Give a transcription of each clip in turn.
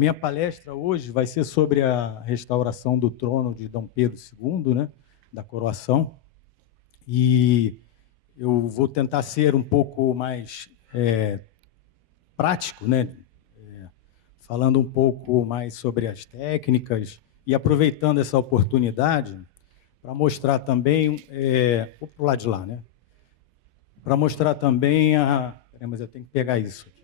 a minha palestra hoje vai ser sobre a restauração do trono de Dom Pedro II, né, da coroação, e eu vou tentar ser um pouco mais prático, né, falando um pouco mais sobre as técnicas e aproveitando essa oportunidade para mostrar também, vou para o lado de lá, né, para mostrar também mas eu tenho que pegar isso aqui.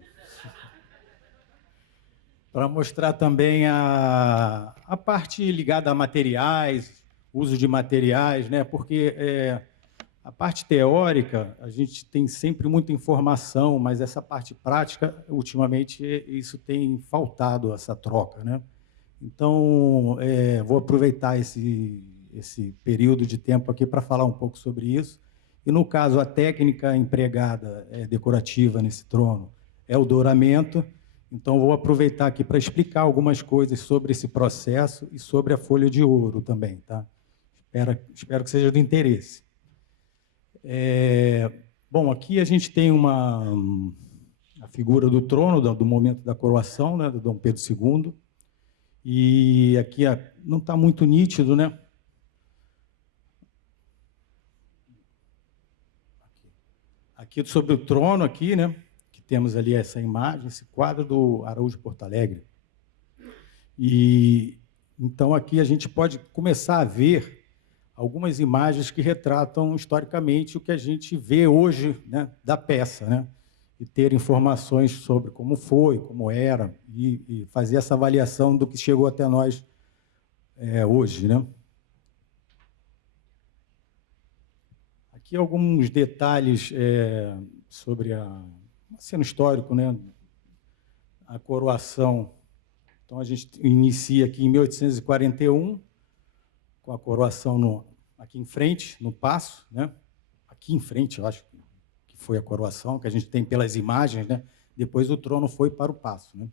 Para mostrar também a parte ligada a materiais, uso de materiais, né? Porque a parte teórica, a gente tem sempre muita informação, mas essa parte prática, ultimamente, isso tem faltado, essa troca, né? Então, vou aproveitar esse período de tempo aqui para falar um pouco sobre isso. E, no caso, a técnica empregada decorativa nesse trono é o douramento. Então, vou aproveitar aqui para explicar algumas coisas sobre esse processo e sobre a folha de ouro também, tá? Espero que seja do interesse. Bom, aqui a gente tem a figura do trono, do momento da coroação, né, do Dom Pedro II. E aqui não está muito nítido, né? Aqui sobre o trono, aqui, né? Temos ali essa imagem, esse quadro do Araújo Porto Alegre. E então aqui a gente pode começar a ver algumas imagens que retratam historicamente o que a gente vê hoje, né, da peça, né, e ter informações sobre como foi, como era, e fazer essa avaliação do que chegou até nós hoje, né. Aqui alguns detalhes sobre sendo histórico, né? A coroação. Então, a gente inicia aqui em 1841, com a coroação aqui em frente, no Paço, né? Aqui em frente, eu acho que foi a coroação, que a gente tem pelas imagens, né? Depois o trono foi para o Paço, né?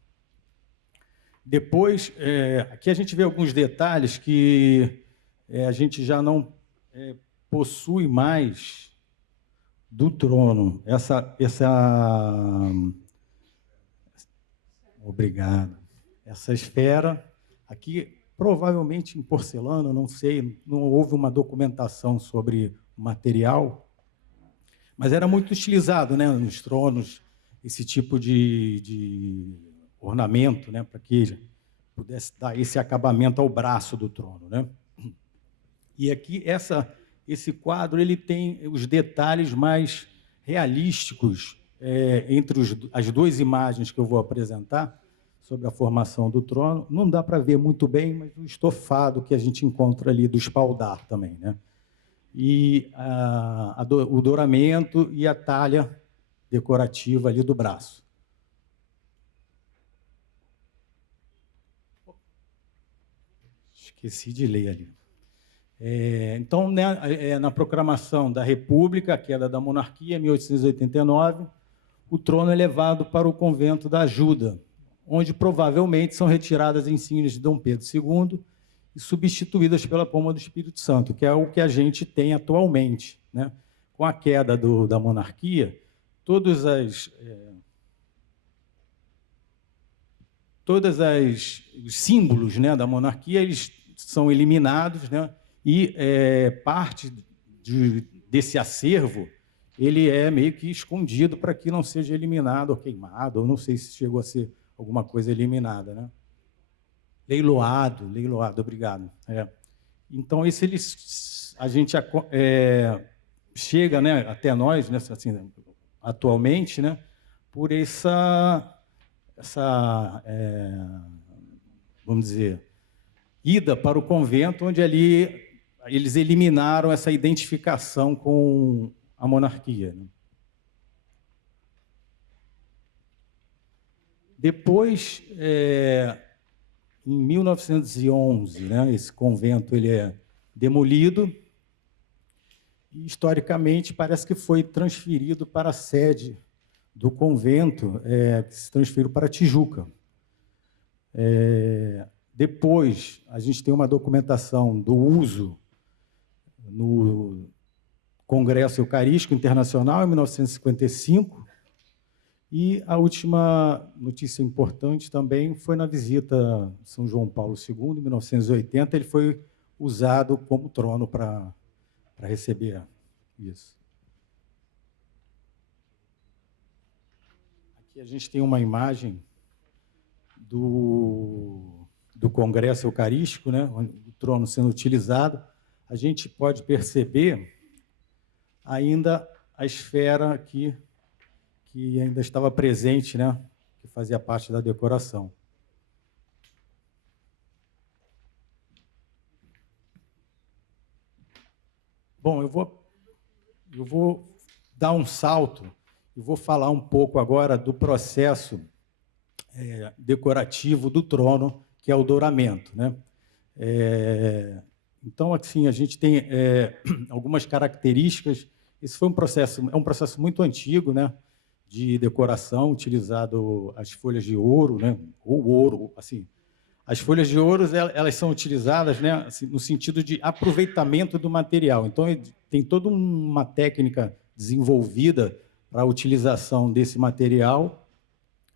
Depois, aqui a gente vê alguns detalhes que a gente já não possui mais do trono, obrigado. Essa esfera aqui, provavelmente em porcelana, não sei, não houve uma documentação sobre o material, mas era muito utilizado, né, nos tronos, esse tipo de ornamento, né, para que pudesse dar esse acabamento ao braço do trono, né? E aqui esse quadro ele tem os detalhes mais realísticos entre as duas imagens que eu vou apresentar sobre a formação do trono. Não dá para ver muito bem, mas o estofado que a gente encontra ali do espaldar também, né? E o douramento e a talha decorativa ali do braço. Esqueci de ler ali. Então, né, na proclamação da República, a queda da monarquia, em 1889, o trono é levado para o convento da Ajuda, onde provavelmente são retiradas insígnias de Dom Pedro II e substituídas pela pomba do Espírito Santo, que é o que a gente tem atualmente, né? Com a queda da monarquia, todos os símbolos, né, da monarquia eles são eliminados, né? E parte desse acervo ele é meio que escondido para que não seja eliminado ou queimado, ou não sei se chegou a ser alguma coisa eliminada, né? Leiloado, obrigado. Então, a gente chega, né, até nós, né, assim, atualmente, né, por vamos dizer, ida para o convento, onde ali eles eliminaram essa identificação com a monarquia, né? Depois, em 1911, né, esse convento ele é demolido e, historicamente, parece que foi transferido para a sede do convento, que se transferiu para Tijuca. Depois, a gente tem uma documentação do uso no Congresso Eucarístico Internacional, em 1955, E a última notícia importante também foi na visita a São João Paulo II, em 1980, ele foi usado como trono para receber isso. Aqui a gente tem uma imagem do Congresso Eucarístico, né, o trono sendo utilizado. A gente pode perceber ainda a esfera aqui, que ainda estava presente, né, que fazia parte da decoração. Bom, eu vou dar um salto e vou falar um pouco agora do processo decorativo do trono, que é o douramento, né? Então, assim, a gente tem algumas características. Esse foi um processo muito antigo, né, de decoração, utilizado as folhas de ouro, né, ou ouro, assim. As folhas de ouro, elas são utilizadas, né, assim, no sentido de aproveitamento do material. Então, tem toda uma técnica desenvolvida para a utilização desse material.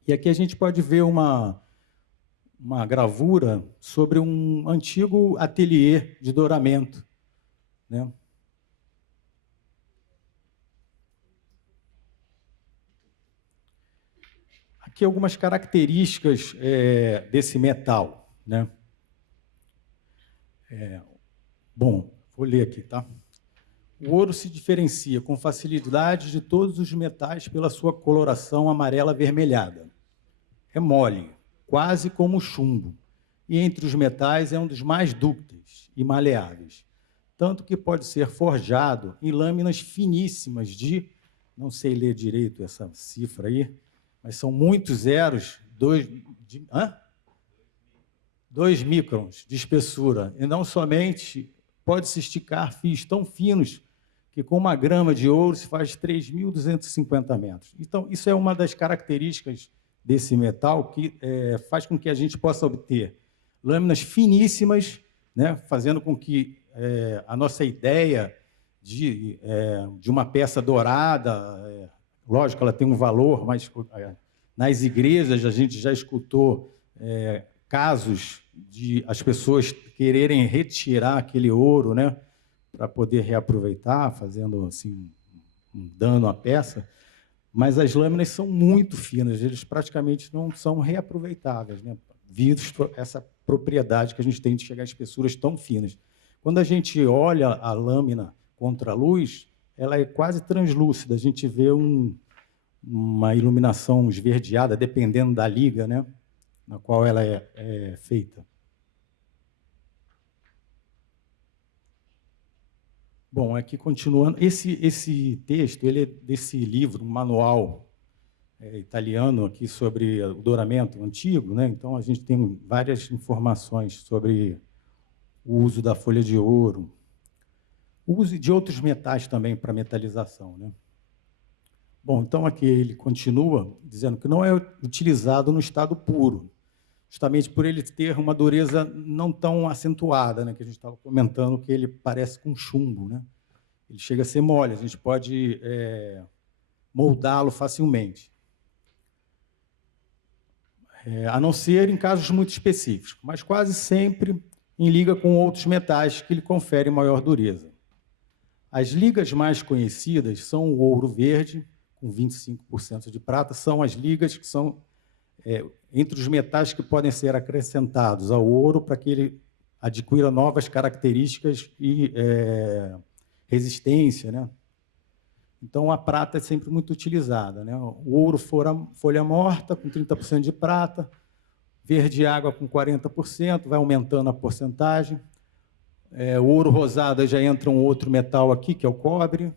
E aqui a gente pode ver uma gravura sobre um antigo ateliê de douramento, né? Aqui algumas características desse metal, né? Bom, vou ler aqui, tá? O ouro se diferencia com facilidade de todos os metais pela sua coloração amarela avermelhada. É mole, quase como chumbo, e entre os metais é um dos mais dúcteis e maleáveis, tanto que pode ser forjado em lâminas finíssimas de, não sei ler direito essa cifra aí, mas são muitos zeros, 2 microns de espessura, e não somente pode-se esticar fios tão finos que com 1 grama de ouro se faz 3.250 metros. Então, isso é uma das características desse metal que faz com que a gente possa obter lâminas finíssimas, né, fazendo com que a nossa ideia de uma peça dourada, lógico, ela tem um valor, mas nas igrejas a gente já escutou casos de as pessoas quererem retirar aquele ouro, né, para poder reaproveitar, fazendo assim um dano à peça. Mas as lâminas são muito finas, eles praticamente não são reaproveitáveis, né, visto essa propriedade que a gente tem de chegar a espessuras tão finas. Quando a gente olha a lâmina contra a luz, ela é quase translúcida, a gente vê uma iluminação esverdeada, dependendo da liga, né, na qual ela é feita. Bom, aqui continuando, esse texto ele é desse livro, um manual italiano aqui sobre o douramento antigo, né? Então a gente tem várias informações sobre o uso da folha de ouro, o uso de outros metais também para metalização, né? Bom, então aqui ele continua dizendo que não é utilizado no estado puro, justamente por ele ter uma dureza não tão acentuada, né, que a gente estava comentando, que ele parece com chumbo, né? Ele chega a ser mole, a gente pode moldá-lo facilmente. A não ser em casos muito específicos, mas quase sempre em liga com outros metais que lhe conferem maior dureza. As ligas mais conhecidas são o ouro verde, com 25% de prata, são as ligas que são entre os metais que podem ser acrescentados ao ouro para que ele adquira novas características e resistência, né? Então, a prata é sempre muito utilizada, né? O ouro folha morta, com 30% de prata, verde água com 40%, vai aumentando a porcentagem. O ouro rosado já entra um outro metal aqui, que é o cobre.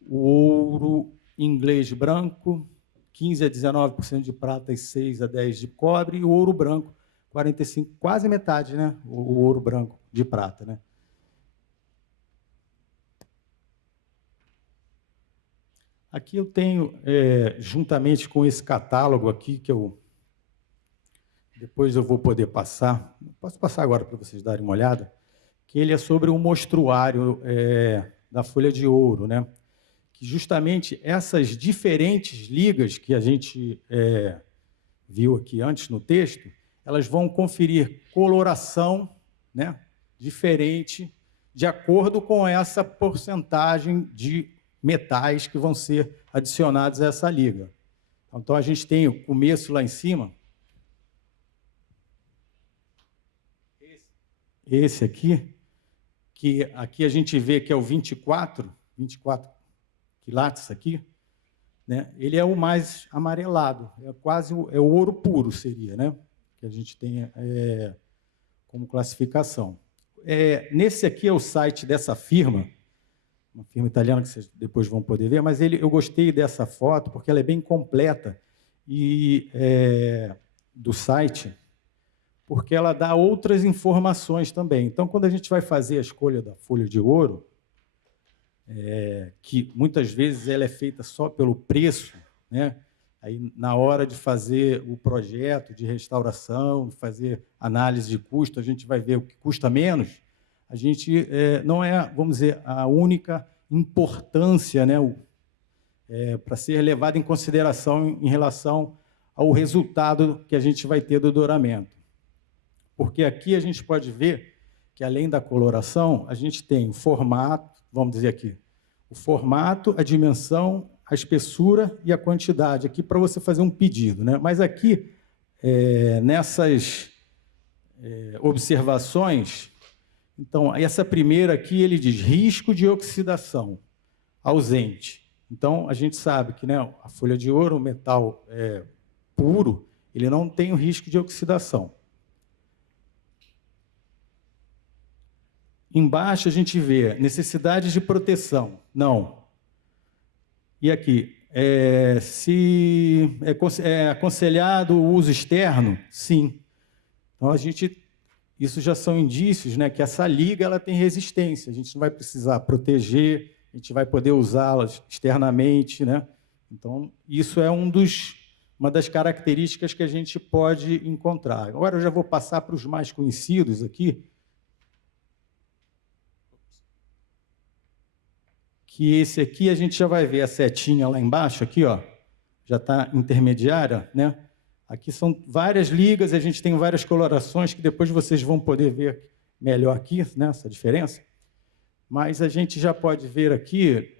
O ouro inglês branco, 15% a 19% de prata e 6% a 10% de cobre. E o ouro branco, 45%, quase metade, né? O ouro branco de prata, né? Aqui eu tenho, juntamente com esse catálogo aqui, que depois eu vou poder passar, posso passar agora para vocês darem uma olhada, que ele é sobre o mostruário da folha de ouro, né? que justamente essas diferentes ligas que a gente viu aqui antes no texto, elas vão conferir coloração, né, diferente de acordo com essa porcentagem de metais que vão ser adicionados a essa liga. Então, a gente tem o começo lá em cima. Esse aqui, que aqui a gente vê que é o 24 quilates aqui, né? Ele é o mais amarelado, é quase o ouro puro, seria, né? Que a gente tem como classificação. Nesse aqui é o site dessa firma, uma firma italiana que vocês depois vão poder ver, mas eu gostei dessa foto porque ela é bem completa e do site, porque ela dá outras informações também. Então, quando a gente vai fazer a escolha da folha de ouro, que muitas vezes ela é feita só pelo preço, né? Aí, na hora de fazer o projeto de restauração, fazer análise de custo, a gente vai ver o que custa menos. A gente não é, vamos dizer, a única importância, né, para ser levada em consideração em relação ao resultado que a gente vai ter do douramento. Porque aqui a gente pode ver que, além da coloração, a gente tem o formato, vamos dizer aqui, o formato, a dimensão, a espessura e a quantidade, aqui para você fazer um pedido, né? Mas aqui, nessas observações, então, essa primeira aqui, ele diz risco de oxidação ausente. Então, a gente sabe que, né, a folha de ouro, o metal puro, ele não tem o risco de oxidação. Embaixo a gente vê necessidades de proteção. Não. E aqui, se é aconselhado o uso externo? Sim. Então, isso já são indícios, né, que essa liga ela tem resistência. A gente não vai precisar proteger, a gente vai poder usá-las externamente, né? Então, isso é uma das características que a gente pode encontrar. Agora eu já vou passar para os mais conhecidos aqui, que esse aqui a gente já vai ver a setinha lá embaixo, aqui, ó, já está intermediária, né? Aqui são várias ligas, a gente tem várias colorações que depois vocês vão poder ver melhor aqui, né, essa diferença. Mas a gente já pode ver aqui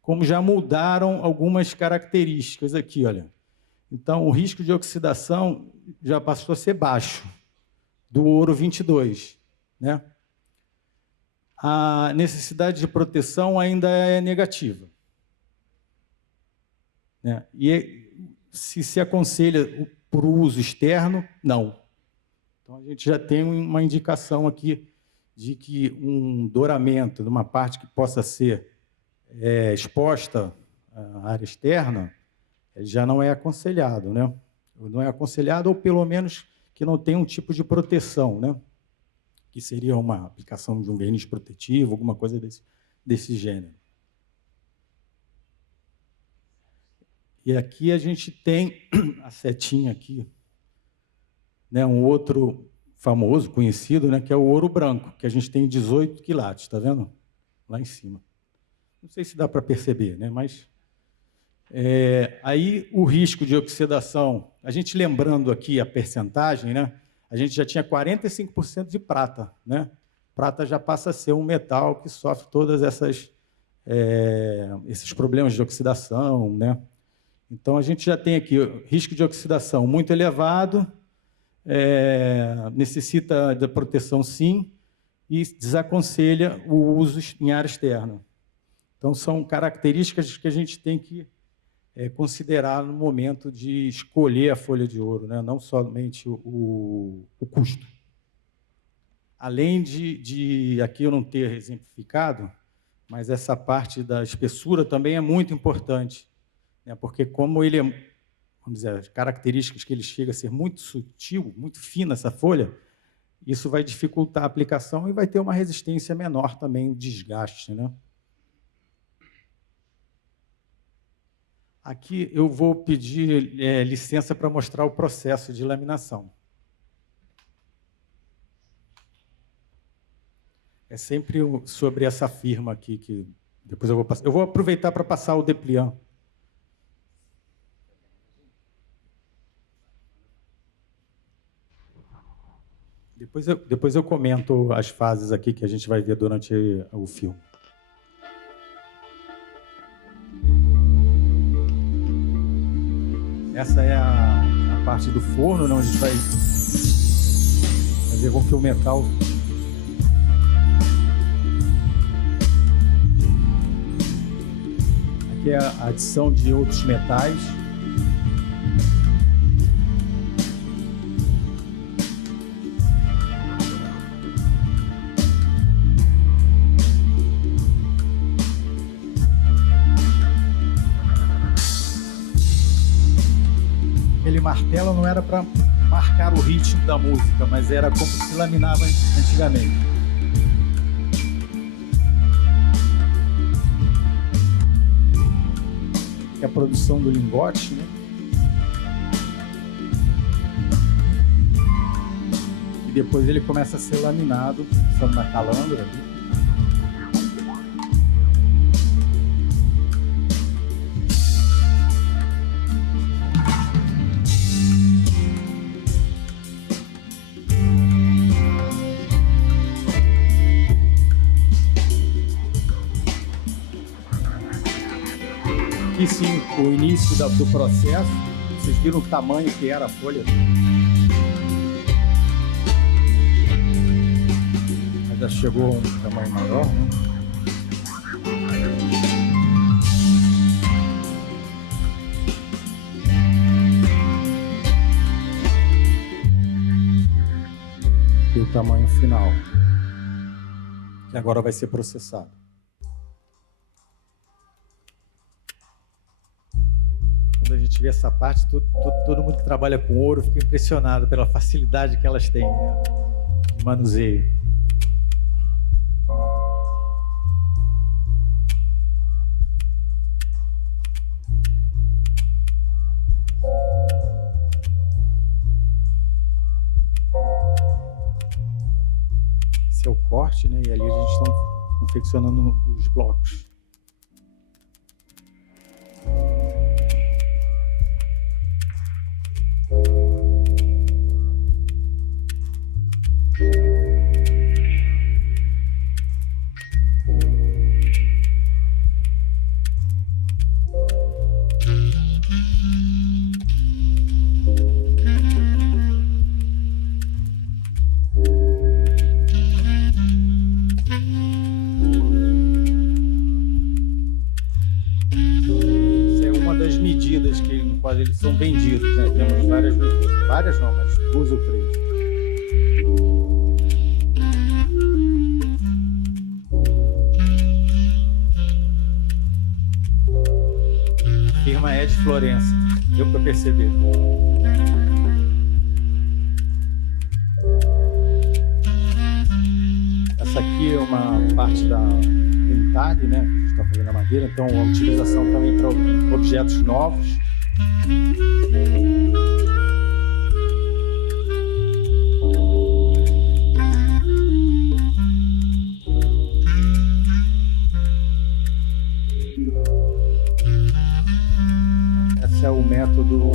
como já mudaram algumas características aqui, olha. Então, o risco de oxidação já passou a ser baixo, do ouro 22, né? A necessidade de proteção ainda é negativa, né? E se aconselha por uso externo, não. Então, a gente já tem uma indicação aqui de que um douramento de uma parte que possa ser exposta à área externa já não é aconselhado, né? Não é aconselhado, ou pelo menos que não tem um tipo de proteção, né? Que seria uma aplicação de um verniz protetivo, alguma coisa desse gênero. E aqui a gente tem a setinha aqui, né, um outro famoso, conhecido, né, que é o ouro branco, que a gente tem 18 quilates, está vendo? Lá em cima. Não sei se dá para perceber, né, mas aí o risco de oxidação, a gente lembrando aqui a percentagem, né, a gente já tinha 45% de prata, né? Prata já passa a ser um metal que sofre todas esses problemas de oxidação, né? Então, a gente já tem aqui o risco de oxidação muito elevado, necessita da proteção, sim, e desaconselha o uso em área externa. Então, são características que a gente tem que considerar no momento de escolher a folha de ouro, né? Não somente o custo. Além de aqui eu não ter exemplificado, mas essa parte da espessura também é muito importante, né? Porque como ele vamos dizer, as características que ele chega a ser muito sutil, muito fina essa folha, isso vai dificultar a aplicação e vai ter uma resistência menor também, o desgaste, né? Aqui eu vou pedir licença para mostrar o processo de laminação. É sempre sobre essa firma aqui que Depois eu vou aproveitar para passar o dépliant. Depois eu comento as fases aqui que a gente vai ver durante o filme. Essa é a parte do forno, onde a gente vai fazer com fio metal. Aqui é a adição de outros metais. Aquele martelo não era para marcar o ritmo da música, mas era como se laminava antigamente. É a produção do lingote, né? E depois ele começa a ser laminado, passando na calandra ali. Aqui sim, o início do processo. Vocês viram o tamanho que era a folha? Mas já chegou a um tamanho maior, né? E o tamanho final, que agora vai ser processado. Quando a gente vê essa parte, todo mundo que trabalha com ouro fica impressionado pela facilidade que elas têm, né, de manuseio. Esse é o corte, né? E ali a gente está confeccionando os blocos. Eles são vendidos, né? Temos várias medidas. Várias não, mas 2 ou 3. A firma é de Florença, deu para perceber. Essa aqui é uma parte do entalhe, né? Que a gente está fazendo a madeira, então a utilização também para objetos novos. Esse é o método,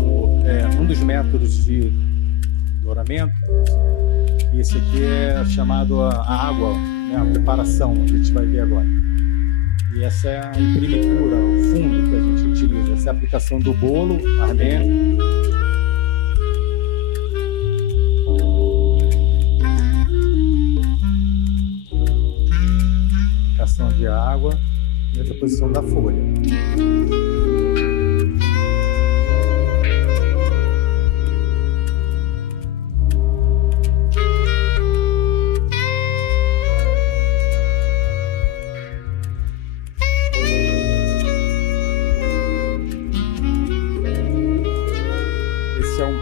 um dos métodos de douramento. E esse aqui é chamado a água, né, a preparação, que a gente vai ver agora. E essa é a imprimitura, o fundo que a gente utiliza. Essa é a aplicação do bolo ardendo. Aplicação de água e a deposição da folha.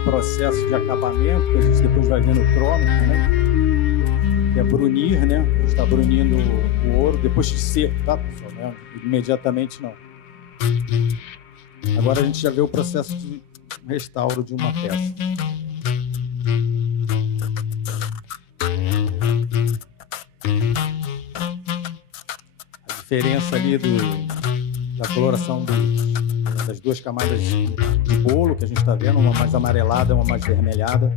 Processo de acabamento, que a gente depois vai ver no crômico, né? Que é brunir, né? A gente está brunindo o ouro depois de seco, tá, pessoal? Né? Imediatamente não. Agora a gente já vê o processo de restauro de uma peça. A diferença ali da coloração das duas camadas de bolo que a gente está vendo, uma mais amarelada, uma mais vermelhada.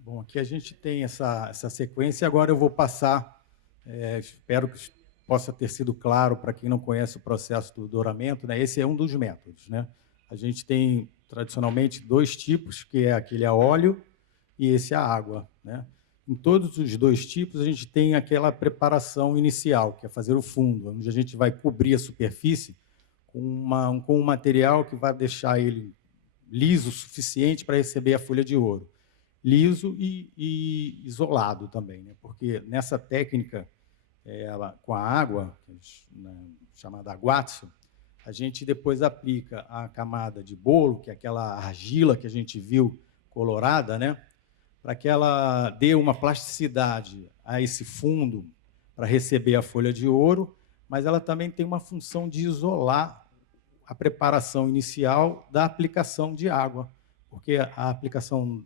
Bom, aqui a gente tem essa sequência, agora eu vou passar, espero que possa ter sido claro para quem não conhece o processo do douramento, né? Esse é um dos métodos, né? A gente tem, tradicionalmente, dois tipos, que é aquele a óleo e esse a água, né? Em todos os dois tipos, a gente tem aquela preparação inicial, que é fazer o fundo, onde a gente vai cobrir a superfície com um material que vai deixar ele liso o suficiente para receber a folha de ouro. Liso e isolado também, né? Porque nessa técnica com a água, chamada aguatsu, a gente depois aplica a camada de bolo, que é aquela argila que a gente viu colorada, né? Para que ela dê uma plasticidade a esse fundo para receber a folha de ouro, mas ela também tem uma função de isolar a preparação inicial da aplicação de água, porque a aplicação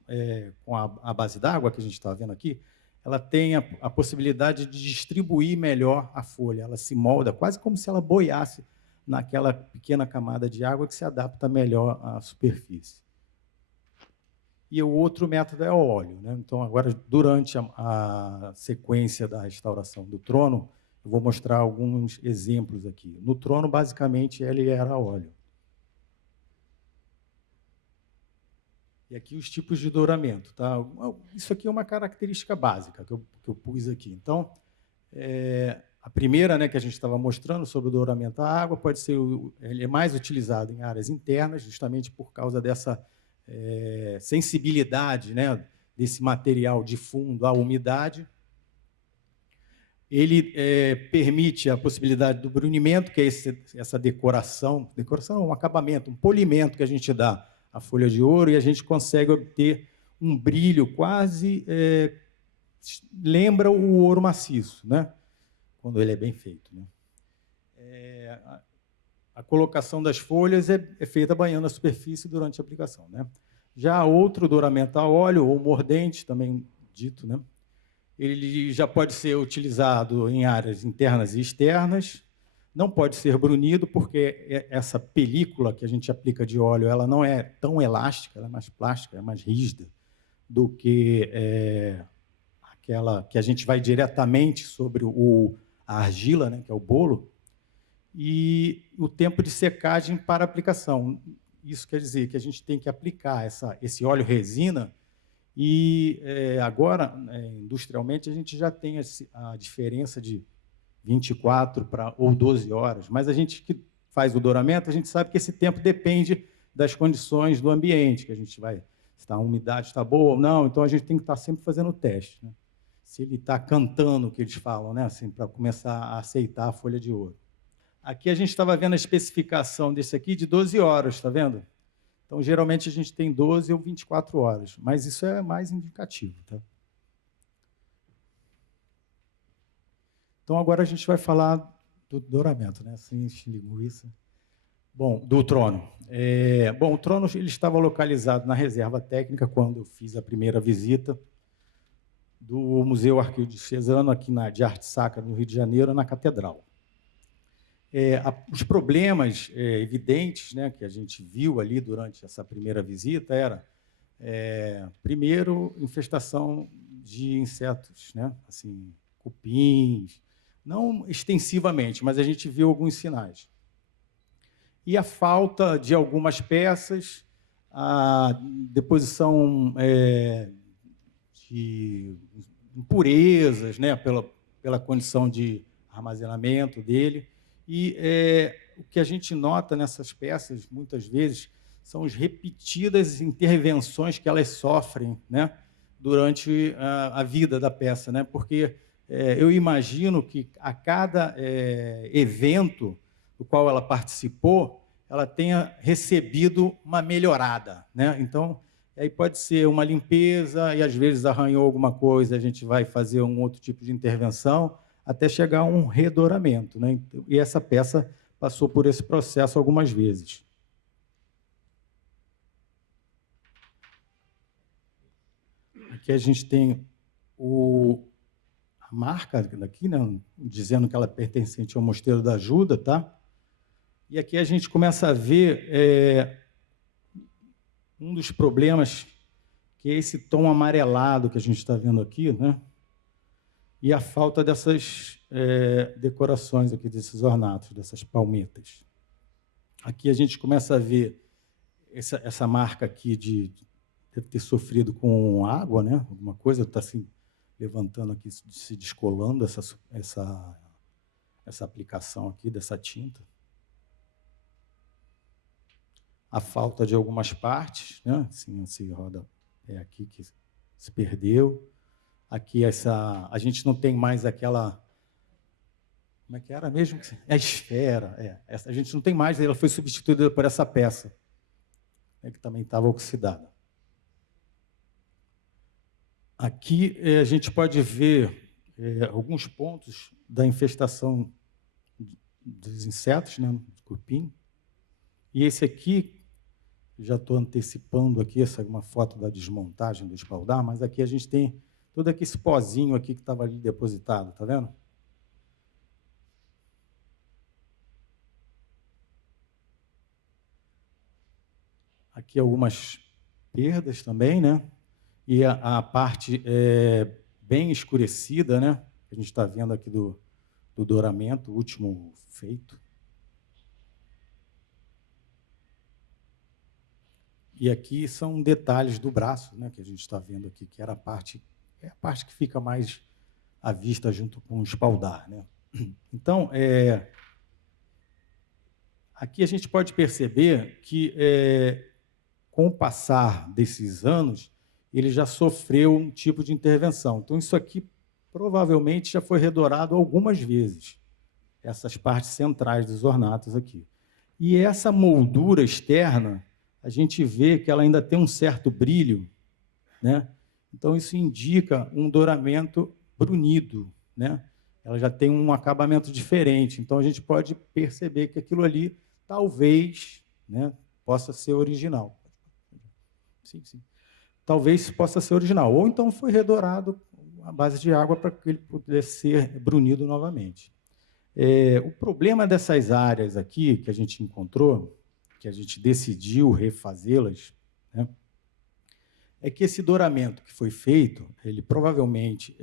com a base d'água, que a gente está vendo aqui, ela tem a possibilidade de distribuir melhor a folha, ela se molda quase como se ela boiasse naquela pequena camada de água que se adapta melhor à superfície. E o outro método é o óleo, né? Então, agora, durante a sequência da restauração do trono, eu vou mostrar alguns exemplos aqui. No trono, basicamente, ele era óleo. E aqui os tipos de douramento, tá? Isso aqui é uma característica básica que eu pus aqui. Então, a primeira, né, que a gente estava mostrando sobre o douramento à água, ele é mais utilizado em áreas internas, justamente por causa dessa sensibilidade, né, desse material de fundo à umidade. Ele permite a possibilidade do brunimento, que é essa decoração não, um acabamento, um polimento que a gente dá à folha de ouro, e a gente consegue obter um brilho quase lembra o ouro maciço, né? Quando ele é bem feito, né? A colocação das folhas é feita banhando a superfície durante a aplicação, né? Já outro douramento a óleo, ou mordente, também dito, né? Ele já pode ser utilizado em áreas internas e externas, não pode ser brunido, porque essa película que a gente aplica de óleo, ela não é tão elástica, ela é mais plástica, é mais rígida do que aquela que a gente vai diretamente sobre a argila, né, que é o bolo, e o tempo de secagem para aplicação. Isso quer dizer que a gente tem que aplicar esse óleo resina e agora, industrialmente, a gente já tem a diferença de 24 ou 12 horas, mas a gente que faz o douramento, a gente sabe que esse tempo depende das condições do ambiente, que a gente vai, se a umidade está boa ou não, então a gente tem que estar sempre fazendo o teste, né? Se ele está cantando, o que eles falam, né? Assim, para começar a aceitar a folha de ouro. Aqui a gente estava vendo a especificação desse aqui de 12 horas, está vendo? Então, geralmente, a gente tem 12 ou 24 horas, mas isso é mais indicativo, tá? Então, agora a gente vai falar do douramento, né? Sem linguiça. Bom, do trono. Bom, o trono ele estava localizado na reserva técnica quando eu fiz a primeira visita do Museu Arquidiocesano aqui de Arte Sacra, no Rio de Janeiro, na Catedral. Os problemas evidentes, né, que a gente viu ali durante essa primeira visita era, primeiro, infestação de insetos, né? Assim, cupins, não extensivamente, mas a gente viu alguns sinais. E a falta de algumas peças, a deposição de impurezas, né, pela condição de armazenamento dele. E o que a gente nota nessas peças, muitas vezes, são as repetidas intervenções que elas sofrem, né, durante a vida da peça, né, porque eu imagino que a cada evento do qual ela participou, ela tenha recebido uma melhorada, né? Então, aí pode ser uma limpeza e às vezes arranhou alguma coisa, a gente vai fazer um outro tipo de intervenção até chegar a um redoramento, né? E essa peça passou por esse processo algumas vezes. Aqui a gente tem a marca daqui, né, dizendo que ela é pertencente ao Mosteiro da Ajuda, tá? E aqui a gente começa a ver um dos problemas, que é esse tom amarelado que a gente está vendo aqui, né? E a falta dessas decorações aqui, desses ornatos, dessas palmetas. Aqui a gente começa a ver essa marca aqui deve ter sofrido com água, né? Alguma coisa está se levantando aqui, se descolando essa aplicação aqui dessa tinta. A falta de algumas partes, né? Assim, esse rodapé aqui que se perdeu. Aqui a gente não tem mais aquela, como é que era mesmo? É a esfera. A gente não tem mais, ela foi substituída por essa peça, né, que também estava oxidada. Aqui a gente pode ver alguns pontos da infestação dos insetos, né, do cupim. E esse aqui, já estou antecipando aqui, essa é uma foto da desmontagem do espaldar, mas aqui a gente tem todo aqui esse pozinho aqui que estava ali depositado, está vendo? Aqui algumas perdas também, né? E a parte bem escurecida, né? Que a gente está vendo aqui do douramento, o último feito. E aqui são detalhes do braço, né? Que a gente está vendo aqui, que era a parte que fica mais à vista junto com o espaldar, né? Então, aqui a gente pode perceber que, com o passar desses anos, ele já sofreu um tipo de intervenção. Então, isso aqui provavelmente já foi redorado algumas vezes, essas partes centrais dos ornatos aqui. E essa moldura externa, a gente vê que ela ainda tem um certo brilho, né? Então, isso indica um douramento brunido, né? Ela já tem um acabamento diferente. Então, a gente pode perceber que aquilo ali, talvez, né, possa ser original. Sim, sim. Talvez possa ser original. Ou então foi redorado à base de água para que ele pudesse ser brunido novamente. O problema dessas áreas aqui que a gente encontrou, que a gente decidiu refazê-las, né, é que esse douramento que foi feito, ele provavelmente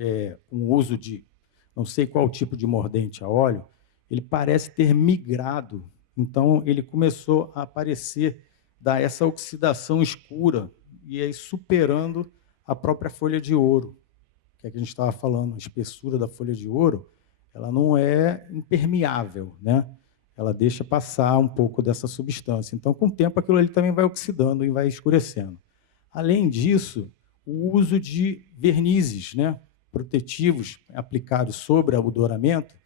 com o uso de, não sei qual tipo de mordente a óleo, ele parece ter migrado. Então, ele começou a aparecer, dar essa oxidação escura, e aí superando a própria folha de ouro, que é que a gente estava falando, a espessura da folha de ouro, ela não é impermeável, né? Ela deixa passar um pouco dessa substância. Então, com o tempo, aquilo ali também vai oxidando e vai escurecendo. Além disso, o uso de vernizes, né, protetivos aplicados sobre o douramento,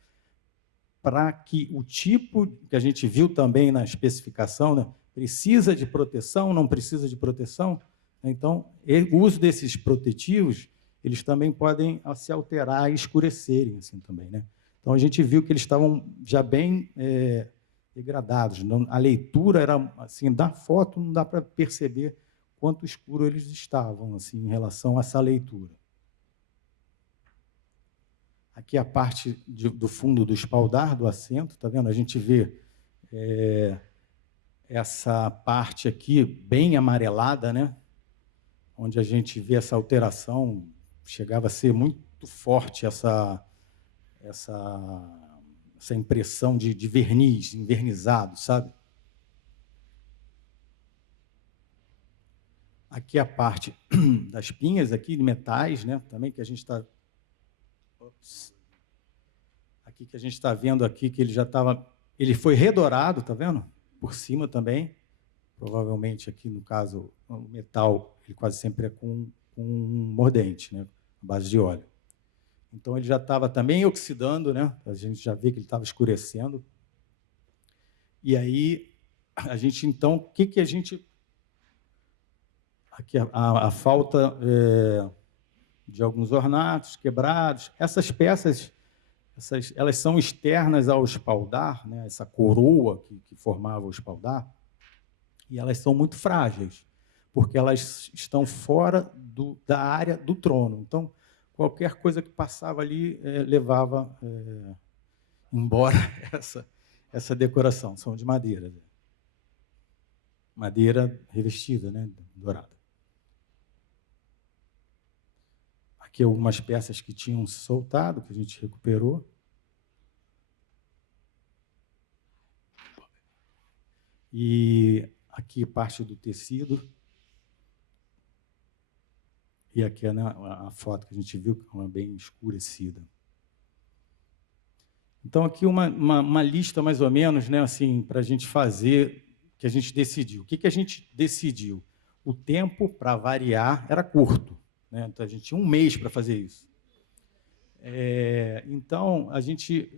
para que o tipo que a gente viu também na especificação, né, precisa de proteção, não precisa de proteção. Então, o uso desses protetivos, eles também podem se alterar e escurecerem assim também, né? Então, a gente viu que eles estavam já bem degradados. A leitura era assim, da foto não dá para perceber quanto escuro eles estavam assim em relação a essa leitura. Aqui a parte do fundo do espaldar, do assento, tá vendo? A gente vê essa parte aqui bem amarelada, né? Onde a gente vê essa alteração, chegava a ser muito forte essa impressão de verniz, envernizado, sabe? Aqui a parte das pinhas aqui, de metais, né? Também que a gente está... Aqui que a gente está vendo aqui que ele já estava... Ele foi redorado, tá vendo? Por cima também. Provavelmente aqui, no caso, o metal, ele quase sempre é com um mordente, né? À base de óleo. Então, ele já estava também oxidando, né? A gente já vê que ele estava escurecendo. E aí, a gente, então, o que a gente... Aqui a falta de alguns ornatos quebrados. Essas peças, elas são externas ao espaldar, né? Essa coroa que formava o espaldar, e elas são muito frágeis, porque elas estão fora da área do trono. Então, qualquer coisa que passava ali levava embora essa decoração. São de madeira. Madeira revestida, né? Dourada. Aqui algumas peças que tinham se soltado, que a gente recuperou. E aqui parte do tecido. E aqui a foto que a gente viu, que é uma bem escurecida. Então, aqui uma lista, mais ou menos, né, assim, para a gente fazer, que a gente decidiu. O que a gente decidiu? O tempo, para variar, era curto, né? Então, a gente tinha um mês para fazer isso. Então, a gente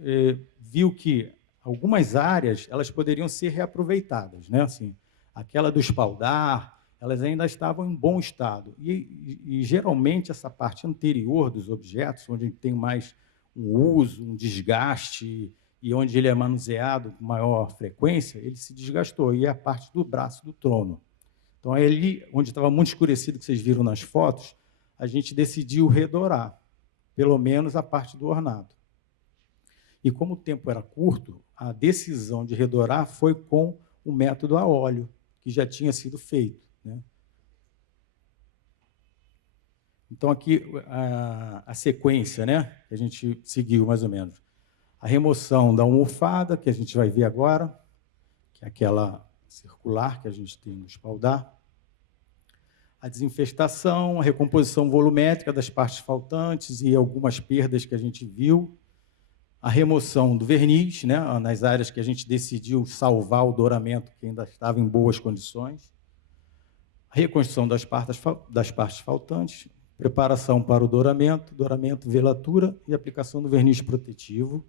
viu que algumas áreas elas poderiam ser reaproveitadas, né? Assim, aquela do espaldar, elas ainda estavam em bom estado. E geralmente, essa parte anterior dos objetos, onde tem mais um uso, um desgaste, e onde ele é manuseado com maior frequência, ele se desgastou, e é a parte do braço do trono. Então, ali, onde estava muito escurecido, que vocês viram nas fotos, a gente decidiu redorar, pelo menos a parte do ornado. E como o tempo era curto, a decisão de redorar foi com o método a óleo, que já tinha sido feito, né? Então, aqui a sequência, né, que a gente seguiu, mais ou menos. A remoção da almofada, que a gente vai ver agora, que é aquela circular que a gente tem no espaldar. A desinfestação, a recomposição volumétrica das partes faltantes e algumas perdas que a gente viu. A remoção do verniz, né, nas áreas que a gente decidiu salvar o douramento, que ainda estava em boas condições. A reconstrução das partes faltantes, preparação para o douramento, velatura e aplicação do verniz protetivo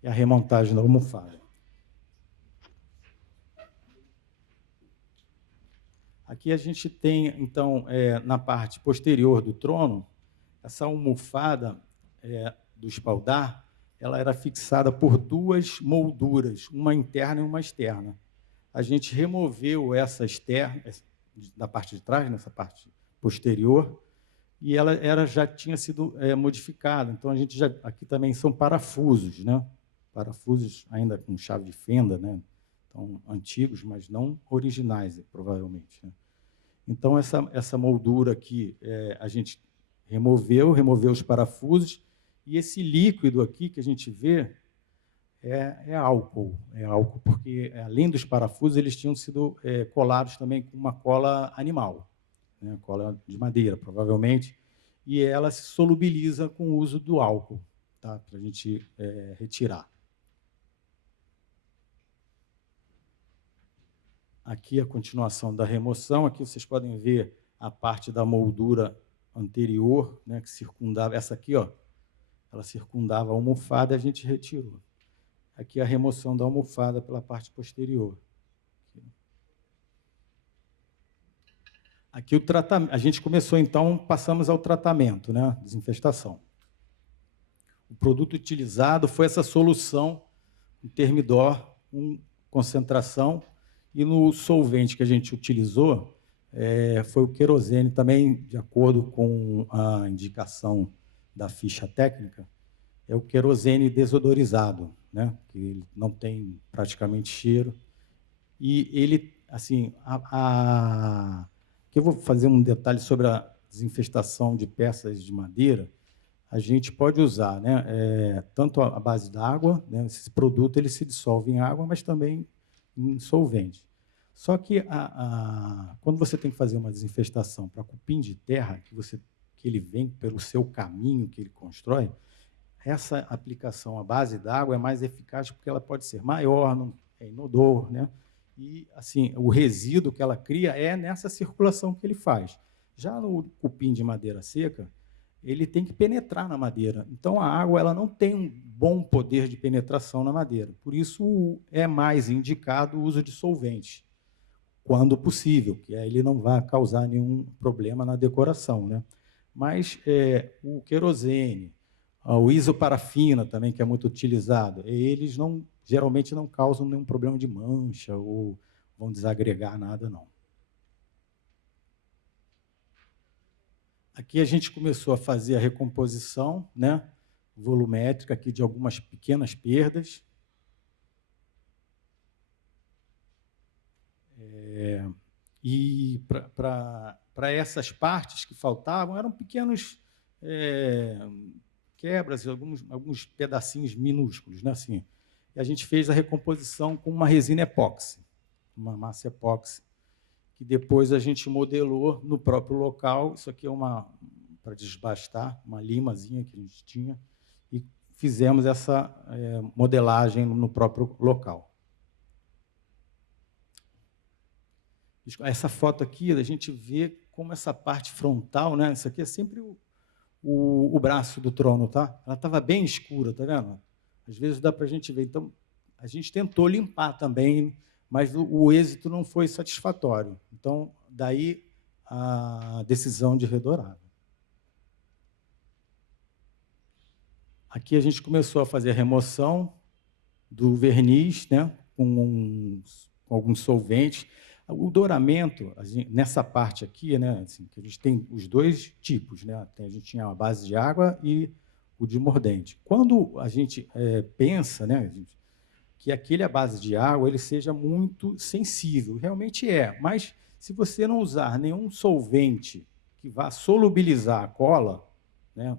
e a remontagem da almofada. Aqui a gente tem, então, na parte posterior do trono, essa almofada do espaldar, ela era fixada por duas molduras, uma interna e uma externa. A gente removeu essa externa, da parte de trás, nessa parte posterior, e ela já tinha sido modificada. Então, a gente aqui também são parafusos, né? Parafusos ainda com chave de fenda, né? Então, antigos, mas não originais, provavelmente, né? Então, essa moldura aqui, a gente removeu os parafusos, e esse líquido aqui que a gente vê é álcool. É álcool porque, além dos parafusos, eles tinham sido colados também com uma cola animal, né? Cola de madeira, provavelmente, e ela se solubiliza com o uso do álcool, tá? Para a gente retirar. Aqui a continuação da remoção. Aqui vocês podem ver a parte da moldura anterior, né, que circundava. Essa aqui, ó, ela circundava a almofada, a gente retirou. Aqui a remoção da almofada pela parte posterior. Aqui o tratamento. A gente começou, então, passamos ao tratamento, né, desinfestação. O produto utilizado foi essa solução, um termidor, concentração, e no solvente que a gente utilizou foi o querosene, também, de acordo com a indicação da ficha técnica, é o querosene desodorizado, né? Que ele não tem praticamente cheiro. E ele, assim, aqui eu vou fazer um detalhe sobre a desinfestação de peças de madeira. A gente pode usar, né, tanto a base d'água, né, esse produto ele se dissolve em água, mas também em solvente. Só que quando você tem que fazer uma desinfestação para cupim de terra, que ele vem pelo seu caminho que ele constrói, essa aplicação à base d'água é mais eficaz porque ela pode ser maior, não é inodor, né? E assim, o resíduo que ela cria é nessa circulação que ele faz. Já no cupim de madeira seca, ele tem que penetrar na madeira. Então, a água ela não tem um bom poder de penetração na madeira. Por isso, é mais indicado o uso de solventes, quando possível, que aí ele não vai causar nenhum problema na decoração, né? Mas o querosene, o isoparafina também, que é muito utilizado, eles não, geralmente não causam nenhum problema de mancha ou vão desagregar nada, não. Aqui a gente começou a fazer a recomposição, né, volumétrica aqui de algumas pequenas perdas. E para essas partes que faltavam, eram pequenos quebras, alguns pedacinhos minúsculos, né, assim. E a gente fez a recomposição com uma resina epóxi, uma massa epóxi, que depois a gente modelou no próprio local. Isso aqui é para desbastar, uma limazinha que a gente tinha, e fizemos essa modelagem no próprio local. Essa foto aqui, a gente vê como essa parte frontal, né? Isso aqui é sempre o braço do trono, tá? Ela estava bem escura, tá vendo? Às vezes dá para a gente ver. Então, a gente tentou limpar também, mas o êxito não foi satisfatório. Então, daí a decisão de redourar. Aqui a gente começou a fazer a remoção do verniz, né, com alguns solventes. O douramento, nessa parte aqui, né, assim, que a gente tem os dois tipos, né? A gente tinha a base de água e o de mordente. Quando a gente pensa, né, que aquele à base de água ele seja muito sensível, realmente é, mas se você não usar nenhum solvente que vá solubilizar a cola, né,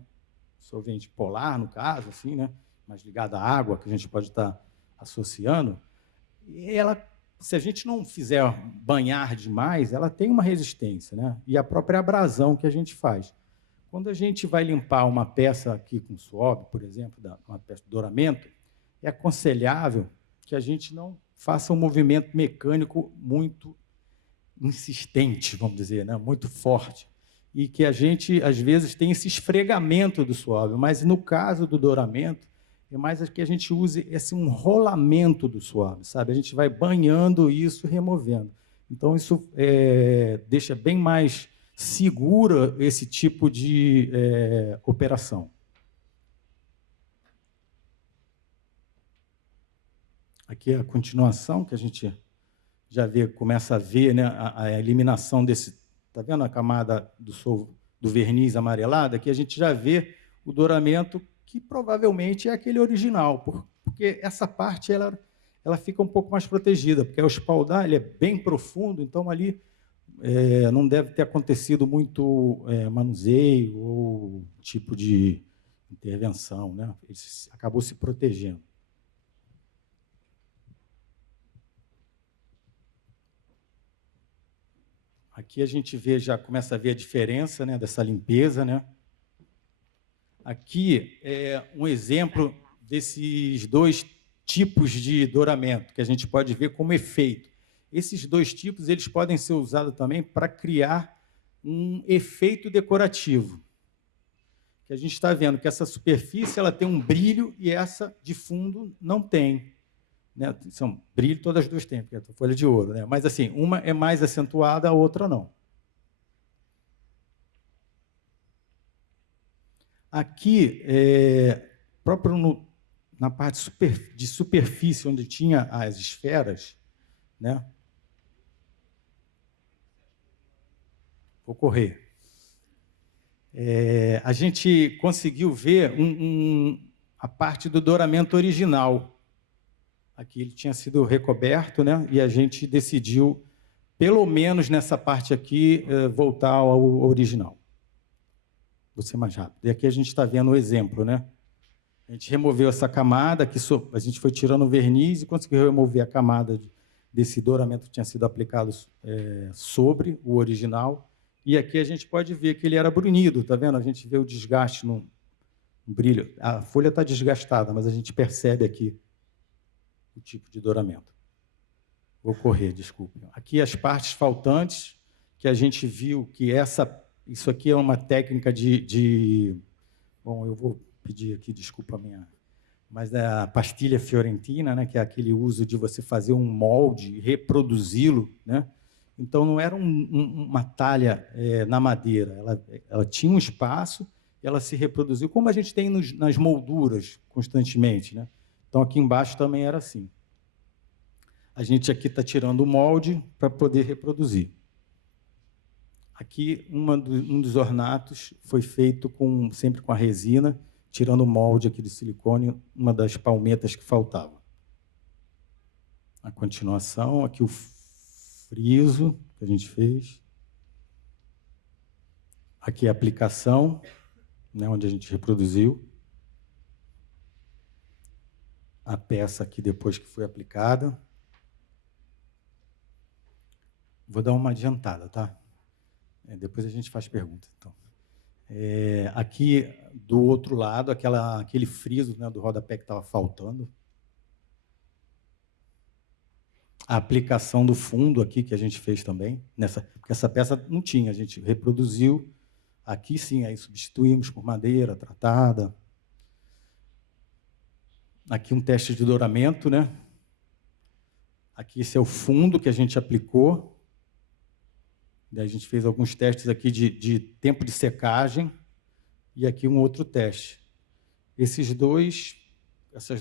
solvente polar, no caso, assim, né, mais ligado à água, que a gente pode estar associando, ela, se a gente não fizer banhar demais, ela tem uma resistência, né? E a própria abrasão que a gente faz. Quando a gente vai limpar uma peça aqui com suave, por exemplo, uma peça de douramento, é aconselhável que a gente não faça um movimento mecânico muito insistente, vamos dizer, né? Muito forte. E que a gente, às vezes, tem esse esfregamento do suave, mas no caso do douramento, é mais que a gente use um rolamento do suave, sabe? A gente vai banhando isso e removendo. Então, isso deixa bem mais segura esse tipo de operação. Aqui é a continuação, que a gente já começa a ver, né, a eliminação desse... Está vendo a camada do verniz amarelado? Aqui a gente já vê o douramento, que provavelmente é aquele original, porque essa parte ela fica um pouco mais protegida, porque o espaldar ele é bem profundo, então ali não deve ter acontecido muito manuseio ou tipo de intervenção, né? Ele acabou se protegendo. Aqui a gente já começa a ver a diferença, né, dessa limpeza, né? Aqui é um exemplo desses dois tipos de douramento que a gente pode ver como efeito. Esses dois tipos eles podem ser usados também para criar um efeito decorativo. Que a gente está vendo que essa superfície ela tem um brilho e essa de fundo não tem. Né? São brilho, todas as duas têm, porque é folha de ouro, né? Mas assim, uma é mais acentuada, a outra não. Aqui, na parte de superfície, onde tinha as esferas, né? Vou correr. A gente conseguiu ver a parte do douramento original. Aqui ele tinha sido recoberto, né? E a gente decidiu, pelo menos nessa parte aqui, voltar ao original. Vou ser mais rápido. E aqui a gente está vendo o exemplo, né? A gente removeu essa camada, a gente foi tirando o verniz e conseguiu remover a camada desse douramento que tinha sido aplicado sobre o original. E aqui a gente pode ver que ele era brunido, tá vendo? A gente vê o desgaste no brilho. A folha está desgastada, mas a gente percebe aqui o tipo de douramento. Vou correr, desculpe. Aqui as partes faltantes, que a gente viu que Isso aqui é uma técnica bom, eu vou pedir aqui, desculpa a minha... Mas a pastilha fiorentina, né, que é aquele uso de você fazer um molde e reproduzi-lo, né? Então, não era uma talha na madeira, ela tinha um espaço e ela se reproduziu, como a gente tem nas molduras constantemente, né? Então, aqui embaixo também era assim. A gente aqui está tirando o molde para poder reproduzir. Aqui, um dos ornatos foi feito sempre com a resina, tirando o molde aqui de silicone, uma das palmetas que faltava. A continuação, aqui o friso que a gente fez. Aqui a aplicação, né, onde a gente reproduziu. A peça aqui depois que foi aplicada. Vou dar uma adiantada, tá? Depois a gente faz perguntas. Então. Aqui, do outro lado, aquele friso, né, do rodapé que estava faltando. A aplicação do fundo aqui, que a gente fez também, porque essa peça não tinha, a gente reproduziu. Aqui, sim, aí substituímos por madeira tratada. Aqui um teste de douramento, né? Aqui esse é o fundo que a gente aplicou. Daí a gente fez alguns testes aqui de tempo de secagem. E aqui um outro teste. Essas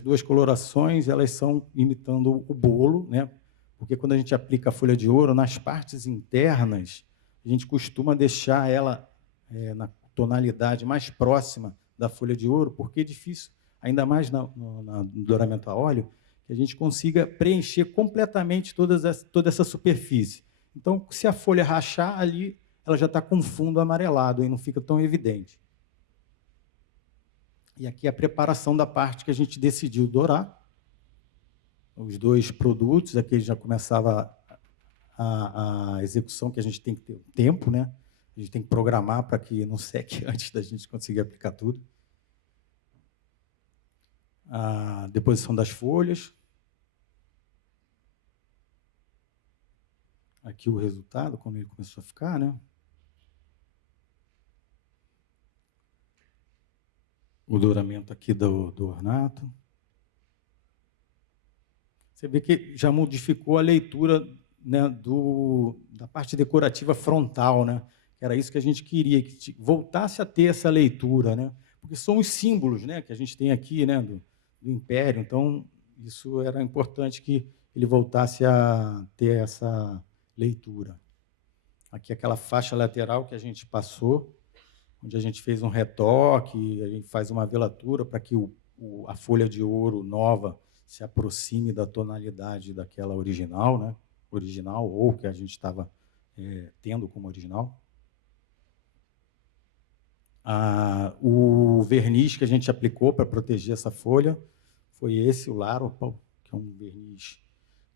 duas colorações, elas são imitando o bolo, né? Porque quando a gente aplica a folha de ouro, nas partes internas, a gente costuma deixar ela na tonalidade mais próxima da folha de ouro, porque é difícil, ainda mais no douramento a óleo, que a gente consiga preencher completamente toda essa superfície. Então, se a folha rachar ali, ela já está com fundo amarelado e não fica tão evidente. E aqui a preparação da parte que a gente decidiu dourar. Os dois produtos, aqui já começava a execução, que a gente tem que ter tempo, né? A gente tem que programar para que não seque antes da gente conseguir aplicar tudo. A deposição das folhas. Aqui o resultado, como ele começou a ficar, né? O douramento aqui do ornato. Você vê que já modificou a leitura, né, da parte decorativa frontal, né? Era isso que a gente queria, que voltasse a ter essa leitura, né? Porque são os símbolos, né, que a gente tem aqui, né, do Império. Então, isso era importante que ele voltasse a ter essa leitura. Aqui aquela faixa lateral que a gente passou, onde a gente fez um retoque, a gente faz uma velatura para que a folha de ouro nova se aproxime da tonalidade daquela original, né? Original, ou que a gente estava tendo como original. O verniz que a gente aplicou para proteger essa folha foi esse, o Laro, que é um verniz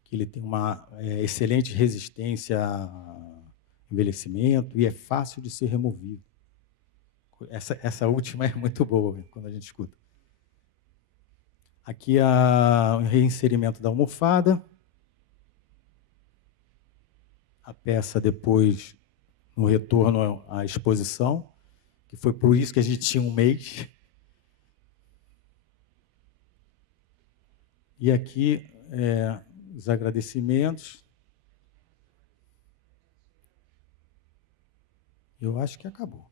que ele tem uma excelente resistência a envelhecimento e é fácil de ser removido. Essa última é muito boa quando a gente escuta. Aqui o reinserimento da almofada. A peça depois, no retorno à exposição, que foi por isso que a gente tinha um mês. E aqui, os agradecimentos. Eu acho que acabou.